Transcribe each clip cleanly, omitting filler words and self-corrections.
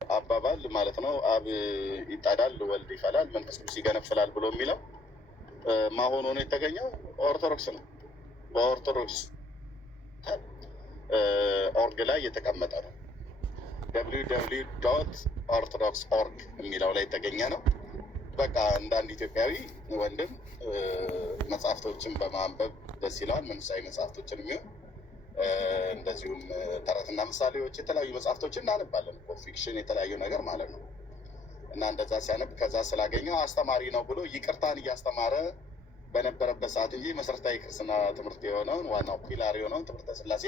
አባባል ማለት ነው። አብ ይጣዳል፣ ወልድ ይፈላል፣ መንፈስ ቅዱስ ይገነፍላል ብሎ የሚለው ማሆን ሆኖ የተገኘው ኦርቶዶክስ ነው። በኦርቶዶክስ ኦርግ ላይ የተቀመጠ ነው። ኦርቶዶክስ ኦርግ የሚለው ላይ የተገኘ ነው። በቃ እንደ አንድ ኢትዮጵያዊ ወንድም መጽሐፍቶችን በማንበብ ደስ ይለዋል። መንፈሳዊ መጽሐፍቶችን የሚሆን እንደዚሁም ተረትና ምሳሌዎች፣ የተለያዩ መጽሐፍቶችን እናነባለን። ፊክሽን፣ የተለያዩ ነገር ማለት ነው። እና እንደዛ ሲያነብ ከዛ ስላገኘው አስተማሪ ነው ብሎ ይቅርታን እያስተማረ በነበረበት ሰዓት እንጂ መሰረታዊ ክርስትና ትምህርት የሆነውን ዋናው ፒላር የሆነውን ትምህርተ ሥላሴ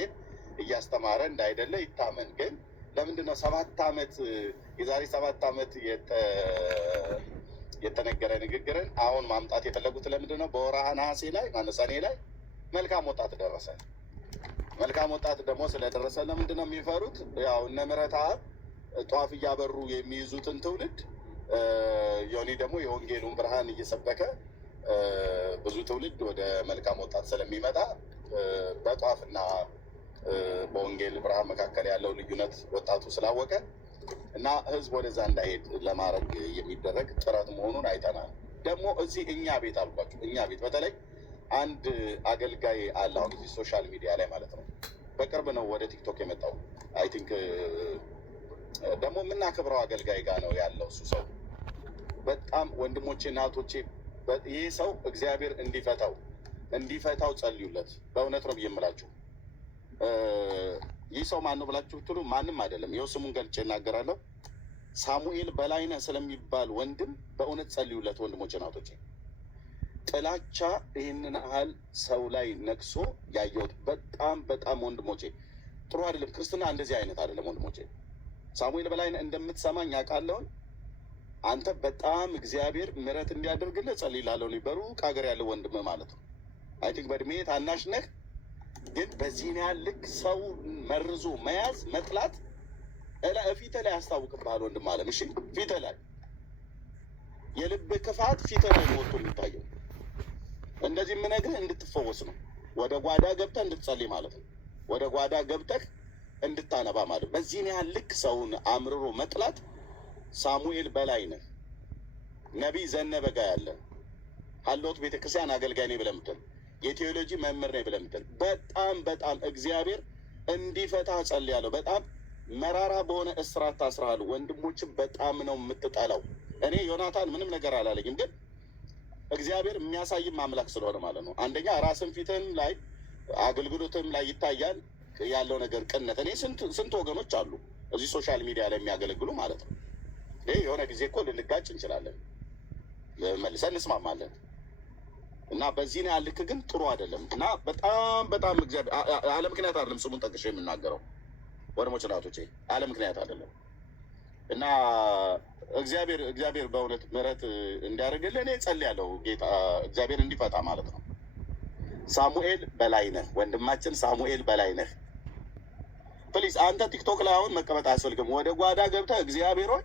እያስተማረ እንዳይደለ ይታመን። ግን ለምንድን ነው የዛሬ 7 ዓመት የተነገረ ንግግርን አሁን ማምጣት የፈለጉት? ለምንድን ነው? በወርሃ ነሐሴ ላይ ሰኔ ላይ መልካም ወጣት ደረሰ። መልካም ወጣት ደግሞ ስለደረሰ ለምንድን ነው የሚፈሩት? ያው እነ ምህረተአብ ጧፍ እያበሩ የሚይዙትን ትውልድ ዮኒ ደግሞ የወንጌሉን ብርሃን እየሰበከ ብዙ ትውልድ ወደ መልካም ወጣት ስለሚመጣ በጧፍና በወንጌል ብርሃን መካከል ያለው ልዩነት ወጣቱ ስላወቀ እና ህዝብ ወደዛ እንዳይሄድ ለማድረግ የሚደረግ ጥረት መሆኑን አይተናል። ደግሞ እዚህ እኛ ቤት አልኳችሁ፣ እኛ ቤት በተለይ አንድ አገልጋይ አለ። አሁን እዚህ ሶሻል ሚዲያ ላይ ማለት ነው። በቅርብ ነው ወደ ቲክቶክ የመጣው። አይ ቲንክ ደግሞ የምናከብረው አገልጋይ ጋር ነው ያለው እሱ ሰው። በጣም ወንድሞቼ እና እህቶቼ ይህ ሰው እግዚአብሔር እንዲፈታው ጸልዩለት። በእውነት ነው ብዬ የምላችሁ። ይህ ሰው ማን ነው ብላችሁ ትሉ፣ ማንም አይደለም። ይኸው ስሙን ገልጬ እናገራለሁ። ሳሙኤል በላይነህ ስለሚባል ወንድም በእውነት ጸልዩለት ወንድሞቼ እና እህቶቼ። ጥላቻ ይህንን ያህል ሰው ላይ ነግሶ ያየሁት በጣም ወንድሞቼ ጥሩ አይደለም። ክርስትና እንደዚህ አይነት አይደለም ወንድሞቼ። ሳሙኤል በላይነህ እንደምትሰማኝ አውቃለሁን። አንተ በጣም እግዚአብሔር ምሕረት እንዲያደርግልህ ጸልይላለሁ። በሩቅ ሀገር ያለው ወንድም ማለት ነው። አይ ቲንክ በእድሜ ታናሽ ነህ፣ ግን በዚህ ያህል ልክ ሰው መርዞ መያዝ መጥላት ፊትህ ላይ ያስታውቅብሃል ወንድም አለም። እሺ ፊትህ ላይ የልብ ክፋት ፊትህ ላይ ወጥቶ የሚታየው እንደዚህ የምነግርህ እንድትፈወስ ነው። ወደ ጓዳ ገብተህ እንድትጸልይ ማለት ነው። ወደ ጓዳ ገብተህ እንድታነባ ማለት። በዚህ ያህል ልክ ሰውን አምርሮ መጥላት ሳሙኤል በላይነህ ነቢይ ዘነበ ጋ ያለ ሀልዎት ቤተክርስቲያን አገልጋይ ነኝ ብለህ የምትል የቴዎሎጂ መምህር ነኝ ብለህ የምትል በጣም እግዚአብሔር እንዲፈታ ጸልያለሁ። በጣም መራራ በሆነ እስራት ታስረሃል። ወንድሞችን በጣም ነው የምትጠላው። እኔ ዮናታን ምንም ነገር አላለኝም፣ ግን እግዚአብሔር የሚያሳይም አምላክ ስለሆነ ማለት ነው። አንደኛ ራስን ፊትህም ላይ አገልግሎትም ላይ ይታያል ያለው ነገር ቅነት። እኔ ስንት ወገኖች አሉ እዚህ ሶሻል ሚዲያ ላይ የሚያገለግሉ ማለት ነው። ይህ የሆነ ጊዜ እኮ ልንጋጭ እንችላለን፣ መልሰን እንስማማለን። እና በዚህ ነው ያልክ፣ ግን ጥሩ አይደለም። እና በጣም እግዚአብሔር አለ ምክንያት አይደለም ስሙን ጠቅሼ የምናገረው ወንድሞች እናቶቼ፣ አለ ምክንያት አይደለም። እና እግዚአብሔር በእውነት ምሕረት እንዲያደርግልህ እኔ ጸልያለሁ። ጌታ እግዚአብሔር እንዲፈታ ማለት ነው። ሳሙኤል በላይነህ ወንድማችን ሳሙኤል በላይነህ ፕሊዝ፣ አንተ ቲክቶክ ላይ አሁን መቀመጥ አያስፈልግም። ወደ ጓዳ ገብተህ እግዚአብሔር ሆይ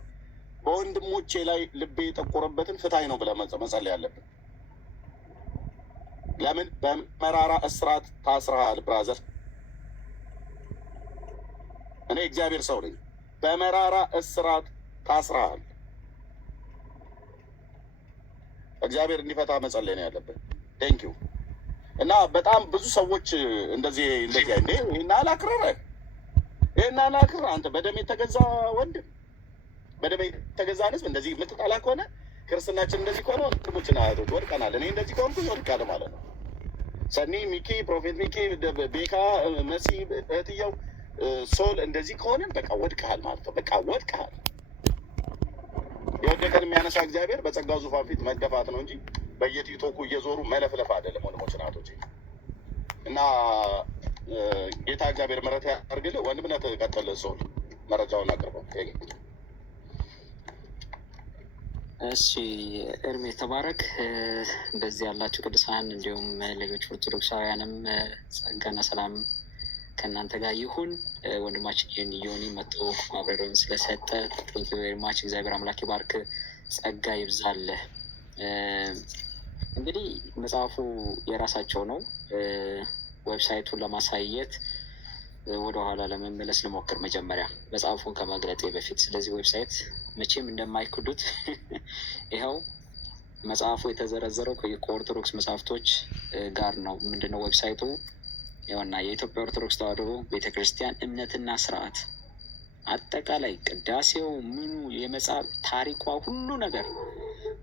በወንድሞቼ ላይ ልቤ የጠቆረበትን ፍታኝ ነው ብለህ መጸለይ ያለብን። ለምን በመራራ እስራት ታስረሃል ብራዘር? እኔ እግዚአብሔር ሰው ነኝ። በመራራ እስራት ታስረሃል። እግዚአብሔር እንዲፈታ መጸለይ ነው ያለብን። ቴንኪዩ። እና በጣም ብዙ ሰዎች እንደዚህ ይህን አላክርር አንተ በደም የተገዛ ወንድም፣ በደም የተገዛ ህዝብ እንደዚህ የምትጠላ ከሆነ ክርስትናችን እንደዚህ ከሆነ ወንድሞችና እህቶች ወድቀናል። እኔ እንደዚህ ከሆንኩ ወድቃለሁ ማለት ነው። ሰኒ፣ ሚኪ፣ ፕሮፌት ሚኪ፣ ቤካ፣ መሲ፣ እህትየው ሶል እንደዚህ ከሆንን በቃ ወድቀሃል ማለት ነው። በቃ ወድቀሃል። የወደቀን የሚያነሳ እግዚአብሔር በጸጋው ዙፋን ፊት መደፋት ነው እንጂ በየቲክቶኩ እየዞሩ መለፍለፍ አይደለም ወንድሞች ናቶች። እና ጌታ እግዚአብሔር ምሕረት ያድርግልህ። ወንድምነት ቀጥል። ሶል መረጃውን አቅርበው። እሺ እርሜ ተባረክ። በዚህ ያላችሁ ቅዱሳን እንዲሁም ሌሎች ኦርቶዶክሳውያንም ጸጋና ሰላም ከእናንተ ጋር ይሁን። ወንድማችን ዮኒ መጥቶ ማብራሪያውን ስለሰጠ ማች እግዚአብሔር አምላክ ይባርክ፣ ጸጋ ይብዛልህ። እንግዲህ መጽሐፉ የራሳቸው ነው። ዌብሳይቱን ለማሳየት ወደኋላ ለመመለስ ልሞክር መጀመሪያ መጽሐፉን ከመግለጤ በፊት። ስለዚህ ዌብሳይት መቼም እንደማይክዱት ይኸው መጽሐፉ የተዘረዘረው ከኦርቶዶክስ መጽሐፍቶች ጋር ነው። ምንድነው ዌብሳይቱ? ይኸውና የኢትዮጵያ ኦርቶዶክስ ተዋሕዶ ቤተክርስቲያን እምነትና ስርዓት አጠቃላይ ቅዳሴው፣ ምኑ፣ የመጽሐፍ ታሪኳ፣ ሁሉ ነገር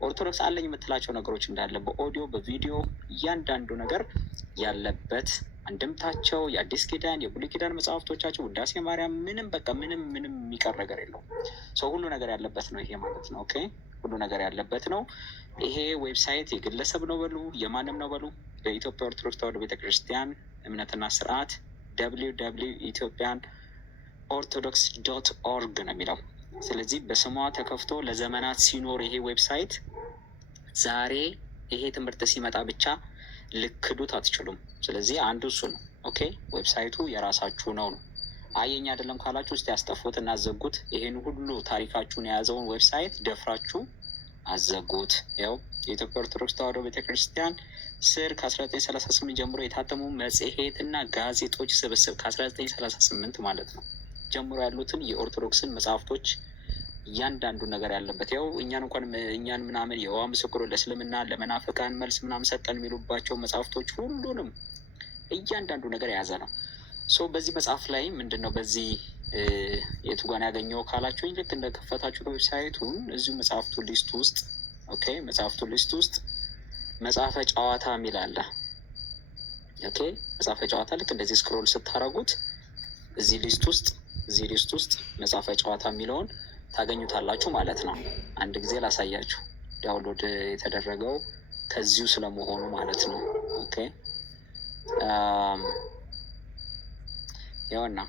ኦርቶዶክስ አለኝ የምትላቸው ነገሮች እንዳለ በኦዲዮ በቪዲዮ እያንዳንዱ ነገር ያለበት፣ አንድምታቸው፣ የአዲስ ኪዳን የብሉይ ኪዳን መጽሐፍቶቻቸው፣ ውዳሴ ማርያም፣ ምንም በቃ ምንም የሚቀር ነገር የለውም። ሰው ሁሉ ነገር ያለበት ነው ይሄ ማለት ነው። ኦኬ ሁሉ ነገር ያለበት ነው ይሄ ዌብሳይት። የግለሰብ ነው በሉ የማንም ነው በሉ በኢትዮጵያ ኦርቶዶክስ ተዋሕዶ ቤተክርስቲያን እምነትና ስርዓት ኢትዮጵያን ኦርቶዶክስ .org ነው የሚለው። ስለዚህ በስሟ ተከፍቶ ለዘመናት ሲኖር ይሄ ዌብሳይት ዛሬ ይሄ ትምህርት ሲመጣ ብቻ ልክዱት አትችሉም። ስለዚህ አንዱ እሱ ነው። ኦኬ ዌብሳይቱ የራሳችሁ ነው። አየኝ አይደለም ካላችሁ እስቲ ያስጠፉት እና አዘጉት። ይሄን ሁሉ ታሪካችሁን የያዘውን ዌብሳይት ደፍራችሁ አዘጉት። ያው የኢትዮጵያ ኦርቶዶክስ ተዋሕዶ ቤተክርስቲያን ስር ከ1938 ጀምሮ የታተሙ መጽሔትና ጋዜጦች ስብስብ ከ1938 ማለት ነው ጀምሮ ያሉትን የኦርቶዶክስን መጽሐፍቶች እያንዳንዱ ነገር ያለበት ያው እኛን ምናምን የዋ ምስክሮ ለእስልምና ለመናፍቃን መልስ ምናምን ሰጠን የሚሉባቸው መጽሐፍቶች ሁሉንም እያንዳንዱ ነገር የያዘ ነው። በዚህ መጽሐፍ ላይ ምንድን ነው በዚህ የቱ ጋር ያገኘው ካላችሁኝ ልክ እንደከፈታችሁ ዌብሳይቱን እዚሁ መጽሐፍቱ ሊስት ውስጥ ኦኬ መጽሐፍቱ ሊስት ውስጥ መጽሐፈ ጨዋታ የሚል አለ። ኦኬ መጽሐፈ ጨዋታ ልክ እንደዚህ ስክሮል ስታረጉት እዚህ ሊስት ውስጥ መጽሐፈ ጨዋታ የሚለውን ታገኙታላችሁ ማለት ነው። አንድ ጊዜ ላሳያችሁ ዳውንሎድ የተደረገው ከዚሁ ስለመሆኑ ማለት ነው። ኦኬ ያውና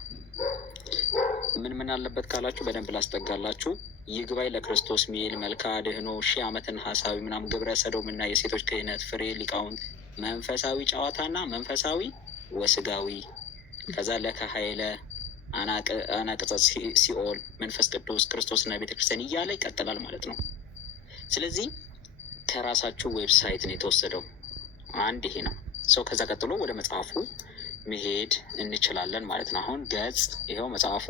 ምን አለበት ካላችሁ በደንብ ላስጠጋላችሁ። ይግባኝ ለክርስቶስ ሚል መልካ ድህኖ 1000 ዓመትን ሐሳዊ ምናምን ግብረ ሰዶም እና የሴቶች ክህነት ፍሬ ሊቃውንት መንፈሳዊ ጨዋታና መንፈሳዊ ወስጋዊ ከዛ ለከ ኃይለ አናቅጸ ሲኦል መንፈስ ቅዱስ ክርስቶስና ቤተክርስቲያን እያለ ይቀጥላል ማለት ነው። ስለዚህ ከራሳችሁ ዌብሳይት ነው የተወሰደው። አንድ ይሄ ነው ሰው። ከዛ ቀጥሎ ወደ መጽሐፉ መሄድ እንችላለን ማለት ነው። አሁን ገጽ ይኸው መጽሐፉ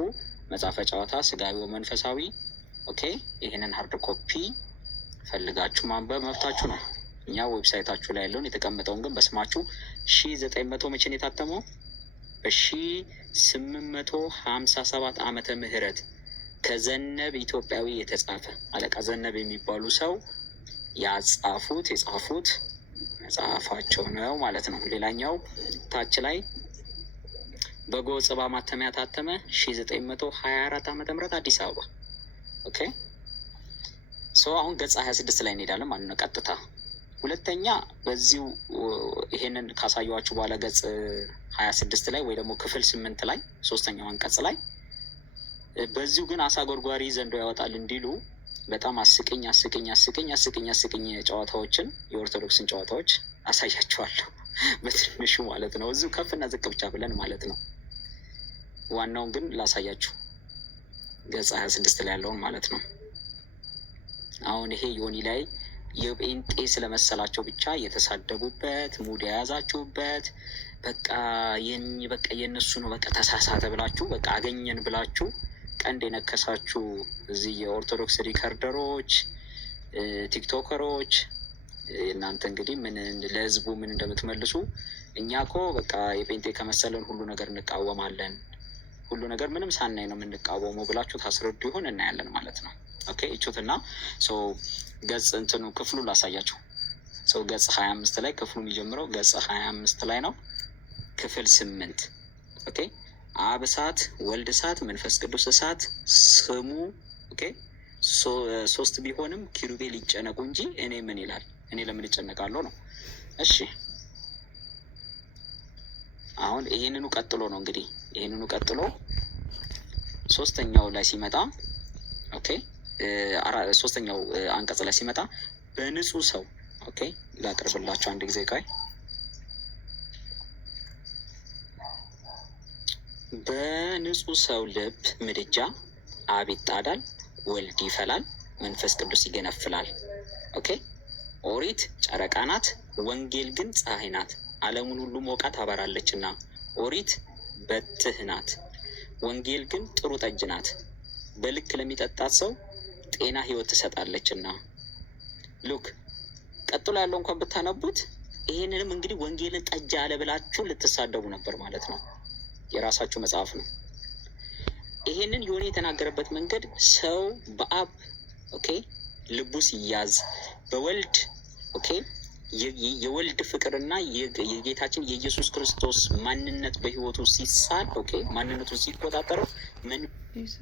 መጽሐፈ ጨዋታ ስጋዊ መንፈሳዊ። ኦኬ ይህንን ሃርድ ኮፒ ፈልጋችሁ ማንበብ መብታችሁ ነው። እኛ ዌብሳይታችሁ ላይ ያለውን የተቀመጠውን ግን በስማችሁ 1900 መቼ ነው የታተመው? በ1857 ዓመተ ምህረት ከዘነብ ኢትዮጵያዊ የተጻፈ አለቃ ዘነብ የሚባሉ ሰው የጻፉት መጽሐፋቸው ነው ማለት ነው። ሌላኛው ታች ላይ በጎ ጽባ ማተሚያ ታተመ 1924 ዓመተ ምህረት አዲስ አበባ። ኦኬ አሁን ገጽ 26 ላይ እንሄዳለን ማለት ነው ቀጥታ። ሁለተኛ በዚሁ ይሄንን ካሳየኋችሁ በኋላ ገጽ 26 ላይ ወይ ደግሞ ክፍል 8 ላይ ሶስተኛው አንቀጽ ላይ በዚሁ ግን አሳ ጎርጓሪ ዘንዶ ያወጣል እንዲሉ በጣም አስቂኝ ጨዋታዎችን የኦርቶዶክስን ጨዋታዎች አሳያችኋለሁ በትንሹ ማለት ነው። እዚሁ ከፍና ዝቅ ብቻ ብለን ማለት ነው። ዋናውን ግን ላሳያችሁ ገጽ 26 ላይ ያለውን ማለት ነው። አሁን ይሄ ዮኒ ላይ የጴንጤ ስለመሰላቸው ብቻ የተሳደቡበት ሙድ የያዛችሁበት በቃ የእነሱ ነው በቃ ተሳሳተ ብላችሁ በቃ አገኘን ብላችሁ ቀንድ የነከሳችሁ እዚህ የኦርቶዶክስ ሪከርደሮች፣ ቲክቶከሮች እናንተ እንግዲህ ምን ለህዝቡ ምን እንደምትመልሱ እኛ እኮ በቃ የጴንጤ ከመሰለን ሁሉ ነገር እንቃወማለን፣ ሁሉ ነገር ምንም ሳናይ ነው የምንቃወመው ብላችሁ ታስረዱ ይሆን እናያለን ማለት ነው። ኦኬ እቹትና ገጽ እንትኑ ክፍሉ ላሳያችሁ። ገጽ 25 ላይ ክፍሉ የሚጀምረው ገጽ 25 ላይ ነው። ክፍል 8 ኦኬ አብ እሳት ወልድ እሳት መንፈስ ቅዱስ እሳት ስሙ ኦኬ 3 ቢሆንም ኪሩቤል ይጨነቁ እንጂ እኔ ምን ይላል? እኔ ለምን እጨነቃለሁ ነው። እሺ አሁን ይሄንኑ ቀጥሎ ነው እንግዲህ ይሄንኑ ቀጥሎ ሶስተኛው ላይ ሲመጣ ኦኬ ሶስተኛው አንቀጽ ላይ ሲመጣ በንጹህ ሰው ኦኬ ላቅርብላችሁ አንድ ጊዜ ቆይ። በንጹህ ሰው ልብ ምድጃ አብ ይጣዳል፣ ወልድ ይፈላል፣ መንፈስ ቅዱስ ይገነፍላል። ኦኬ ኦሪት ጨረቃ ናት፣ ወንጌል ግን ፀሐይ ናት፣ ዓለሙን ሁሉ ሞቃ ታበራለችና። ኦሪት በትህ ናት። ወንጌል ግን ጥሩ ጠጅ ናት፣ በልክ ለሚጠጣት ሰው ጤና ሕይወት ትሰጣለችና። ሉክ ቀጥሎ ያለው እንኳን ብታነቡት ይሄንንም እንግዲህ ወንጌልን ጠጅ አለ ብላችሁ ልትሳደቡ ነበር ማለት ነው። የራሳችሁ መጽሐፍ ነው። ይሄንን ዮኒ የተናገረበት መንገድ ሰው በአብ ኦኬ ልቡ ሲያዝ በወልድ ኦኬ የወልድ ፍቅርና የጌታችን የኢየሱስ ክርስቶስ ማንነት በህይወቱ ሲሳል ኦኬ ማንነቱን ሲቆጣጠረው መንፈስ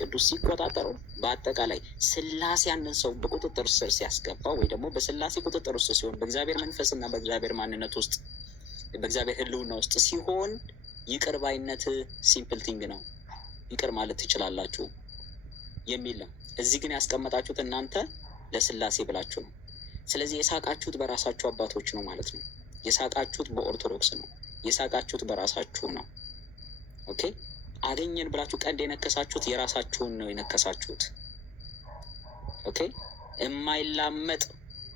ቅዱስ ሲቆጣጠረው በአጠቃላይ ስላሴ ያንን ሰው በቁጥጥር ስር ሲያስገባው ወይ ደግሞ በስላሴ ቁጥጥር ውስጥ ሲሆን በእግዚአብሔር መንፈስና በእግዚአብሔር ማንነት ውስጥ በእግዚአብሔር ህልውና ውስጥ ሲሆን ይቅር ባይነት ሲምፕል ቲንግ ነው። ይቅር ማለት ትችላላችሁ የሚል ነው። እዚህ ግን ያስቀመጣችሁት እናንተ ለስላሴ ብላችሁ ነው። ስለዚህ የሳቃችሁት በራሳችሁ አባቶች ነው ማለት ነው። የሳቃችሁት በኦርቶዶክስ ነው። የሳቃችሁት በራሳችሁ ነው። ኦኬ አገኘን ብላችሁ ቀንድ የነከሳችሁት የራሳችሁን ነው የነከሳችሁት። ኦኬ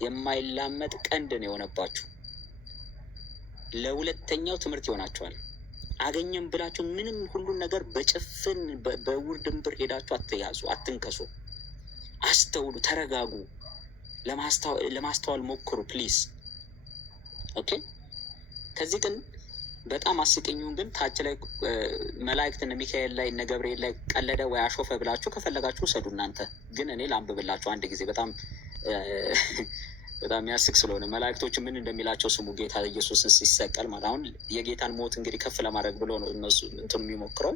የማይላመጥ ቀንድ ነው የሆነባችሁ። ለሁለተኛው ትምህርት ይሆናችኋል። አገኘን ብላችሁ ምንም ሁሉን ነገር በጭፍን በውር ድንብር ሄዳችሁ አትያዙ፣ አትንከሱ። አስተውሉ፣ ተረጋጉ፣ ለማስተዋል ሞክሩ ፕሊዝ። ኦኬ ከዚህ ግን በጣም አስቂኙን ግን ታች ላይ መላእክት እነ ሚካኤል ላይ እነ ገብርኤል ላይ ቀለደ ወይ አሾፈ ብላችሁ ከፈለጋችሁ ውሰዱ። እናንተ ግን እኔ ላንብብላችሁ አንድ ጊዜ በጣም ያስቅ ስለሆነ መላእክቶቹ ምን እንደሚላቸው ስሙ። ጌታ ኢየሱስን ሲሰቀል ማለት አሁን የጌታን ሞት እንግዲህ ከፍ ለማድረግ ብሎ ነው እነሱ እንትን የሚሞክረው።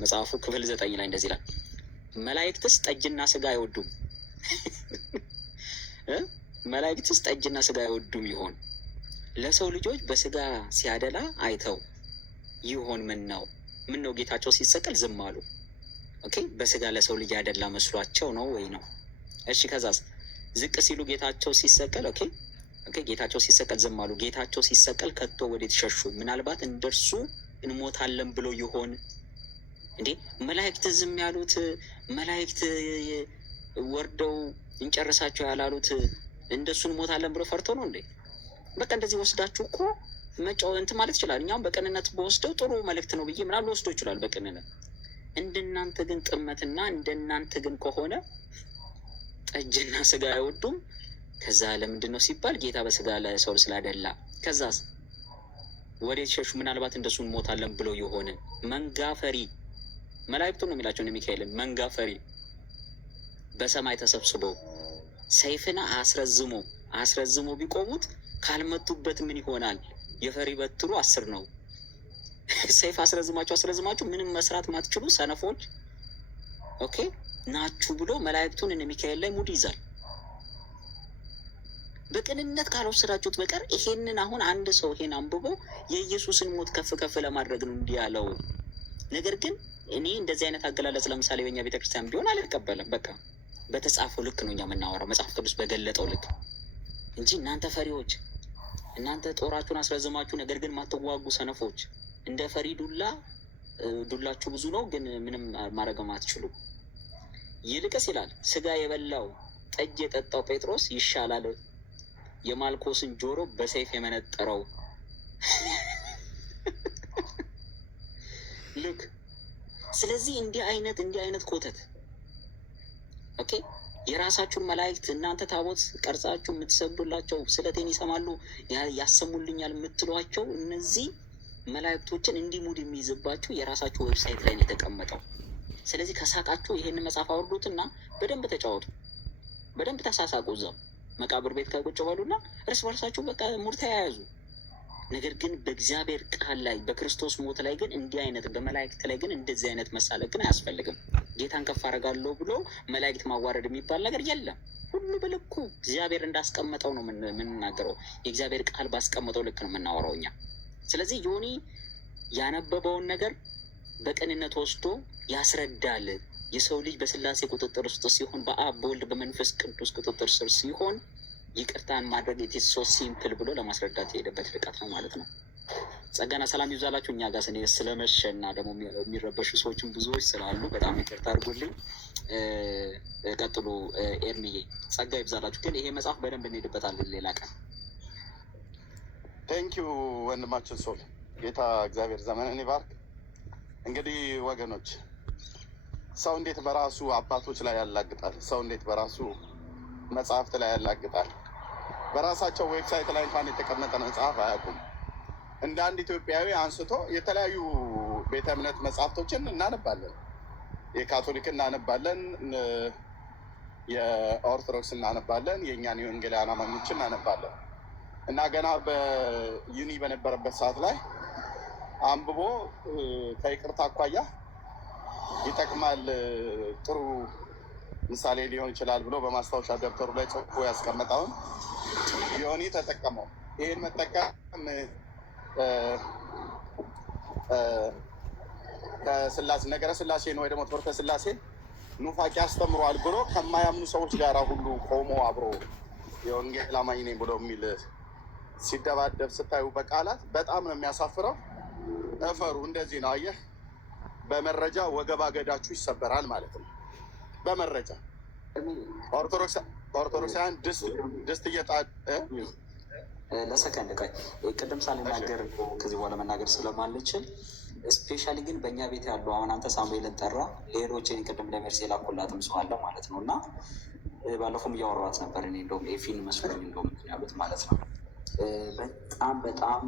መጽሐፉ ክፍል 9 ላይ እንደዚህ ይላል፣ መላእክትስ ጠጅና ስጋ አይወዱም መላእክትስ ጠጅና ስጋ አይወዱም ይሆን? ለሰው ልጆች በስጋ ሲያደላ አይተው ይሆን? ምን ነው ጌታቸው ሲሰቀል ዝም አሉ? ኦኬ በስጋ ለሰው ልጅ ያደላ መስሏቸው ነው ወይ ነው? እሺ ከዛስ ዝቅ ሲሉ ጌታቸው ሲሰቀል ኦኬ ጌታቸው ሲሰቀል ዝም አሉ። ጌታቸው ሲሰቀል ከቶ ወዴት ሸሹ? ምናልባት እንደርሱ እንሞታለን ብሎ ይሆን እንዴ? መላእክት ዝም ያሉት መላእክት ወርደው እንጨርሳቸው ያላሉት እንደሱ እንሞታለን ብሎ ፈርቶ ነው እንዴ? በቃ እንደዚህ ወስዳችሁ እኮ መጫወት ማለት ይችላል። እኛም በቅንነት በወስደው ጥሩ መልእክት ነው ብዬ ምናምን ወስዶ ይችላል በቅንነት። እንደናንተ ግን ጥመትና እንደናንተ ግን ከሆነ ጠጅና ስጋ አይወዱም። ከዛ ለምንድን ነው ሲባል ጌታ በስጋ ለሰው ስላደላ። ከዛስ ወዴት ሸሹ? ምናልባት እንደሱ እንሞታለን ብሎ የሆነ መንጋፈሪ መላእክቱ ነው የሚላቸው እነ ሚካኤልን መንጋፈሪ በሰማይ ተሰብስበው ሰይፍን አስረዝሞ ቢቆሙት ካልመቱበት ምን ይሆናል? የፈሪ በትሩ 10 ነው። ሰይፍ አስረዝማችሁ ምንም መስራት ማትችሉ ሰነፎች ኦኬ ናችሁ ብሎ መላእክቱን እነ ሚካኤል ላይ ሙድ ይዛል። በቅንነት ካልወሰዳችሁት በቀር ይሄንን አሁን አንድ ሰው ይሄን አንብቦ የኢየሱስን ሞት ከፍ ለማድረግ ነው እንዲህ ያለው። ነገር ግን እኔ እንደዚህ አይነት አገላለጽ ለምሳሌ በእኛ ቤተክርስቲያን ቢሆን አልቀበልም። በቃ በተጻፈው ልክ ነው እኛ የምናወራው፣ መጽሐፍ ቅዱስ በገለጠው ልክ እንጂ እናንተ ፈሪዎች፣ እናንተ ጦራችሁን አስረዝማችሁ ነገር ግን ማትዋጉ ሰነፎች፣ እንደ ፈሪ ዱላችሁ ብዙ ነው ግን ምንም ማድረግ ማትችሉ። ይልቅስ ይላል ስጋ የበላው ጠጅ የጠጣው ጴጥሮስ ይሻላል የማልኮስን ጆሮ በሰይፍ የመነጠረው። ልክ ስለዚህ እንዲህ አይነት ኮተት ኦኬ የራሳችሁን መላእክት እናንተ ታቦት ቀርጻችሁ የምትሰግዱላቸው ስለቴን ይሰማሉ ያሰሙልኛል የምትሏቸው እነዚህ መላእክቶችን እንዲህ ሙድ የሚይዝባችሁ የራሳችሁ ዌብሳይት ላይ ነው የተቀመጠው። ስለዚህ ከሳቃችሁ ይሄንን መጽሐፍ አውርዱትና በደንብ ተጫወቱ፣ በደንብ ተሳሳቁ። እዛው መቃብር ቤት ከቁጭ በሉና እርስ በርሳችሁ በቃ ሙድ ተያያዙ። ነገር ግን በእግዚአብሔር ቃል ላይ በክርስቶስ ሞት ላይ ግን እንዲህ አይነት በመላእክት ላይ ግን እንደዚህ አይነት መሳለቅ ግን አያስፈልግም። ጌታን ከፍ አደርጋለሁ ብሎ መላእክት ማዋረድ የሚባል ነገር የለም። ሁሉ በልኩ እግዚአብሔር እንዳስቀመጠው ነው የምንናገረው። የእግዚአብሔር ቃል ባስቀመጠው ልክ ነው የምናወራው እኛ። ስለዚህ ዮኒ ያነበበውን ነገር በቅንነት ወስዶ ያስረዳል። የሰው ልጅ በስላሴ ቁጥጥር ውስጥ ሲሆን፣ በአብ በወልድ በመንፈስ ቅዱስ ቁጥጥር ስር ሲሆን ይቅርታን ማድረግ ኢትስ ሶ ሲምፕል ብሎ ለማስረዳት የሄደበት ርቀት ነው ማለት ነው። ጸጋና ሰላም ይብዛላችሁ። እኛ ጋር ስኔ ስለመሸ እና ደግሞ የሚረበሹ ሰዎችም ብዙዎች ስላሉ በጣም ይቅርታ አድርጉልኝ። ቀጥሉ ኤርሚዬ፣ ጸጋ ይብዛላችሁ። ግን ይሄ መጽሐፍ በደንብ እንሄድበታለን ሌላ ቀን። ቴንኪዩ ወንድማችን ሶል። ጌታ እግዚአብሔር ዘመንን ይባርክ። እንግዲህ ወገኖች ሰው እንዴት በራሱ አባቶች ላይ ያላግጣል? ሰው እንዴት በራሱ መጽሐፍት ላይ ያላግጣል? በራሳቸው ዌብሳይት ላይ እንኳን የተቀመጠ መጽሐፍ አያውቁም። እንደ አንድ ኢትዮጵያዊ አንስቶ የተለያዩ ቤተ እምነት መጽሐፍቶችን እናነባለን። የካቶሊክ እናነባለን፣ የኦርቶዶክስ እናነባለን፣ የእኛን የወንጌላውያን አማኞችን እናነባለን። እና ገና በዩኒ በነበረበት ሰዓት ላይ አንብቦ ከይቅርታ አኳያ ይጠቅማል፣ ጥሩ ምሳሌ ሊሆን ይችላል ብሎ በማስታወሻ ደብተሩ ላይ ጽፎ ያስቀመጠውን ዮኒ ተጠቀመው። ይህን መጠቀም ከስላሴ ነገረ ስላሴን ወይ ደግሞ ትምህርተ ስላሴ ኑፋቄ አስተምሯል ብሎ ከማያምኑ ሰዎች ጋር ሁሉ ቆሞ አብሮ የወንጌል አማኝ ነኝ ብሎ የሚል ሲደባደብ ስታዩ በቃላት በጣም ነው የሚያሳፍረው። እፈሩ። እንደዚህ ነው። አየህ፣ በመረጃ ወገብ አገዳችሁ ይሰበራል ማለት ነው። በመረጃ ኦርቶዶክሳውያን ድስት ለሰከንድ ቆይ፣ ቅድም ሳልናገር ከዚህ በኋላ መናገር ስለማልችል ስፔሻሊ ግን በእኛ ቤት ያሉ አሁን አንተ ሳሙኤልን ጠራ፣ ሌሎች ቅድም ለሜርሴ ላኮላትም ሰው አለ ማለት ነው። እና ባለፉም እያወሯት ነበር። እኔ እንደውም ኤፊን መስሎኝ እንደውም ያሉት ማለት ነው። በጣም በጣም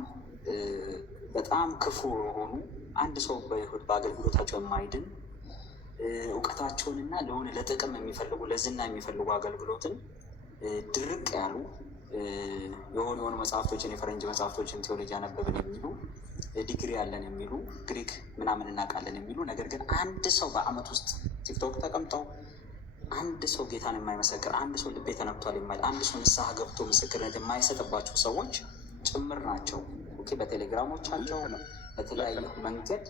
በጣም ክፉ የሆኑ አንድ ሰው በአገልግሎታቸው የማይድን እውቀታቸውንና ለሆነ ለጥቅም የሚፈልጉ ለዝና የሚፈልጉ አገልግሎትን ድርቅ ያሉ የሆኑ መጽሐፍቶችን የፈረንጅ መጽሐፍቶችን ቴዎሎጂ ያነበብን የሚሉ ዲግሪ ያለን የሚሉ ግሪክ ምናምን እናውቃለን የሚሉ ነገር ግን አንድ ሰው በአመት ውስጥ ቲክቶክ ተቀምጠው አንድ ሰው ጌታን የማይመሰክር አንድ ሰው ልቤ ተነክቷል የማይል አንድ ሰው ንስሐ ገብቶ ምስክርነት የማይሰጥባቸው ሰዎች ጭምር ናቸው። በቴሌግራሞቻቸው በተለያየ መንገድ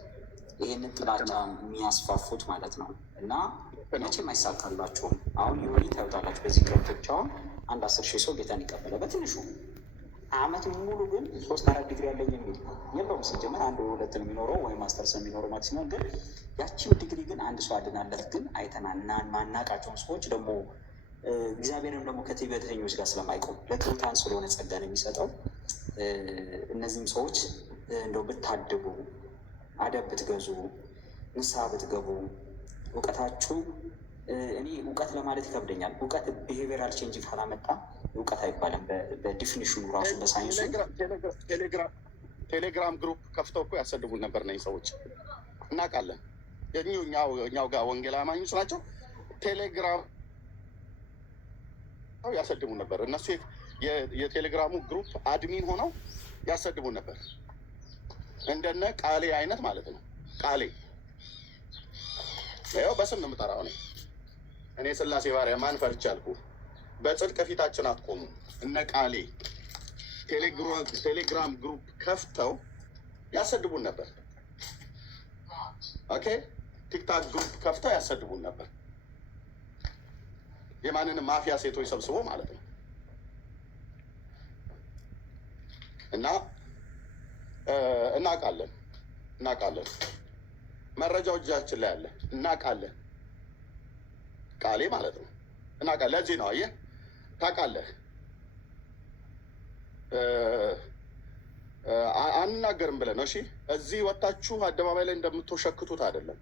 ይህንን ጥላቻ የሚያስፋፉት ማለት ነው። እና መቼም አይሳካላቸውም። አሁን የሆኒ ታዩታላችሁ። በዚህ ክረምቶቻውን 10,000 ሰው ጌታን ይቀበለ በትንሹ አመት ሙሉ ግን 3-4 ዲግሪ ያለኝ የሚል የለውም። ሲጀመር 1-2 የሚኖረው ወይም ማስተርስ የሚኖረው ማክሲመም። ግን ያቺው ዲግሪ ግን አንድ ሰው አድናለት ግን አይተናና ማናቃቸውን ሰዎች ደግሞ እግዚአብሔርም ደግሞ ከትዕቢተኞች ጋር ስለማይቆም ለትሑታን ስለሆነ ጸጋን የሚሰጠው እነዚህም ሰዎች እንደው ብታድጉ፣ አደብ ብትገዙ፣ ንስሐ ብትገቡ እውቀታችሁ እኔ እውቀት ለማለት ይከብደኛል። እውቀት ቢሄቪራል ቼንጅ ካላመጣ እውቀት አይባልም። በዲፊኒሽኑ ራሱ በሳይንሱ ቴሌግራም ግሩፕ ከፍተው እኮ ያሰድቡን ነበር። ነኝ ሰዎች እናውቃለን። እኛው ጋር ወንጌል አማኞች ናቸው። ቴሌግራም ያሰድቡን ነበር። እነሱ የቴሌግራሙ ግሩፕ አድሚን ሆነው ያሰድቡን ነበር። እንደነ ቃሌ አይነት ማለት ነው። ቃሌ ይኸው በስም ነው የምጠራው እኔ ስላሴ ባሪያ ማን ፈርቻ አልኩ። በጽድቅ ፊታችን አትቆሙ። እነ ቃሌ ቴሌግራም ግሩፕ ከፍተው ያሰድቡን ነበር። ኦኬ፣ ቲክታክ ግሩፕ ከፍተው ያሰድቡን ነበር። የማንንም ማፊያ ሴቶች ሰብስቦ ማለት ነው። እና እናውቃለን፣ መረጃው እጃችን ላይ አለ። እናውቃለን፣ ቃሌ ማለት ነው። እናውቃለን። ለዚህ ነው አየህ፣ ታውቃለህ። አንናገርም ብለን ነው። እሺ፣ እዚህ ወጣችሁ አደባባይ ላይ እንደምትሸክቱት አይደለም።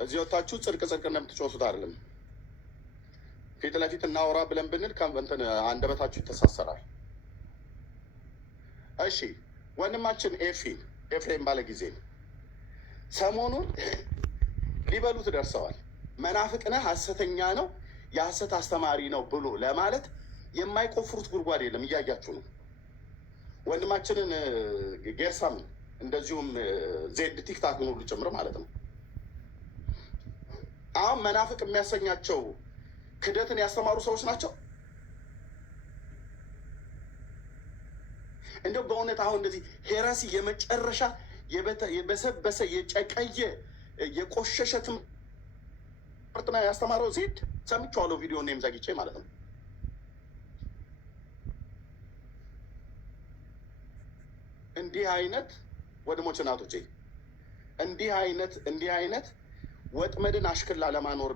እዚህ ወጣችሁ ጽድቅ እንደምትጮቱት አይደለም። ፊት ለፊት እናወራ ብለን ብንል ከእንትን አንደበታችሁ ይተሳሰራል። እሺ፣ ወንድማችን ኤፍሬም ባለ ጊዜ ሰሞኑን ሊበሉት ደርሰዋል። መናፍቅ ነህ፣ ሐሰተኛ ነው፣ የሐሰት አስተማሪ ነው ብሎ ለማለት የማይቆፍሩት ጉድጓድ የለም። እያያችሁ ነው። ወንድማችንን ጌርሳም እንደዚሁም ዜድ ቲክታክን ሁሉ ጭምር ማለት ነው። አሁን መናፍቅ የሚያሰኛቸው ክደትን ያስተማሩ ሰዎች ናቸው። እንደው በእውነት አሁን እንደዚህ ሄረሲ የመጨረሻ የበሰበሰ የጨቀየ የቆሸሸ ትምህርት ነው ያስተማረው ዜድ። ሰምቼዋለሁ፣ ቪዲዮ እኔም ዘግቼ ማለት ነው። እንዲህ አይነት ወንድሞች እናቶቼ፣ እንዲህ አይነት ወጥመድን አሽክላ ለማኖር